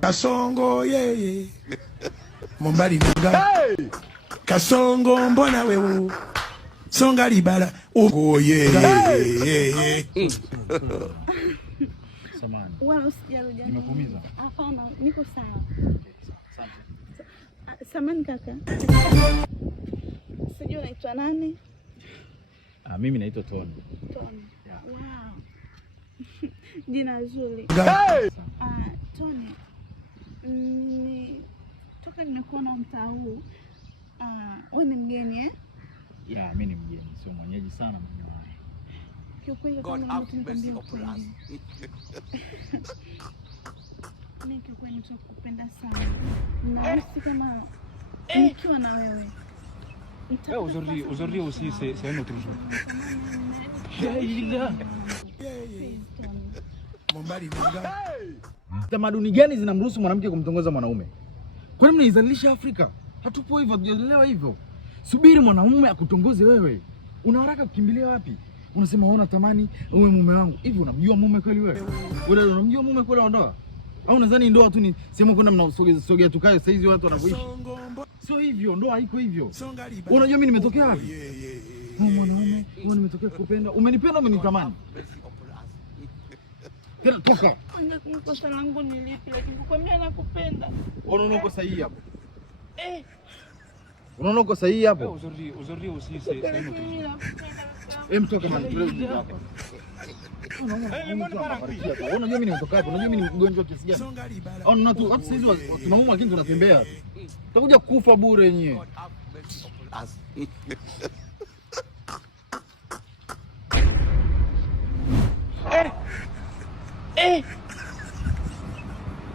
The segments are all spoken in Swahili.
Kasongo yeye Mombali nanga Kasongo mbona wewe Songa libala ugo yeye Samahani. Wala usijali. Nimekuumiza? Hapana, niko sawa. Samahani kaka. Sijui unaitwa nani? Mimi naitwa Tony. Tony. Wow. Jina zuri. Tony. Toka nimekuona mtaa huu. Wewe ni mgeni eh? Yeah, mimi ni mgeni, sio mwenyeji sana mimi. Kiukweli kama mtu nikwambia ukweli. Mimi kiukweli nitakupenda sana. Nahisi kama nikiwa na wewe. Aujourd'hui aussi c'est un autre jour. Mombali nanga Tamaduni gani zinamruhusu mwanamke kumtongoza mwanaume? Kwa nini mnaizalisha Afrika? Hatupo hivyo, tunaelewa hivyo. Subiri mwanaume akutongoze wewe. Una haraka kukimbilia wapi? Unasema unaona tamani uwe mume wangu. Hivi unamjua mume kweli wewe? Wewe unamjua mume kweli wa ndoa? Au unadhani ndoa tu ni sema kwenda mnasogea tukae sasa hizi watu wanavyoishi? Sio hivyo, ndoa haiko hivyo. Unajua mimi nimetokea wapi? Mwanaume, wewe nimetokea kupenda. Umenipenda umenitamani. Tena toka. Kosa langu ni lipi lakini kukwambia nakupenda. Unaona uko sahihi hapo. Unaona uko sahihi hapo. Aujourd'hui aussi c'est un autre jour. Mtoka man tulezi hapa. Unajua mimi nimetoka hapo. Unajua mimi ni mgonjwa kiasi gani? Au na tu hata sisi tunaumwa lakini tunatembea. Tutakuja kufa bure yenyewe.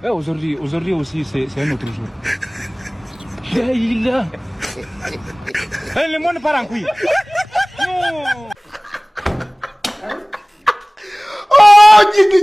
Aujourd'hui aussi c'est un autre jour. Le monde part en couille. Oh, jiki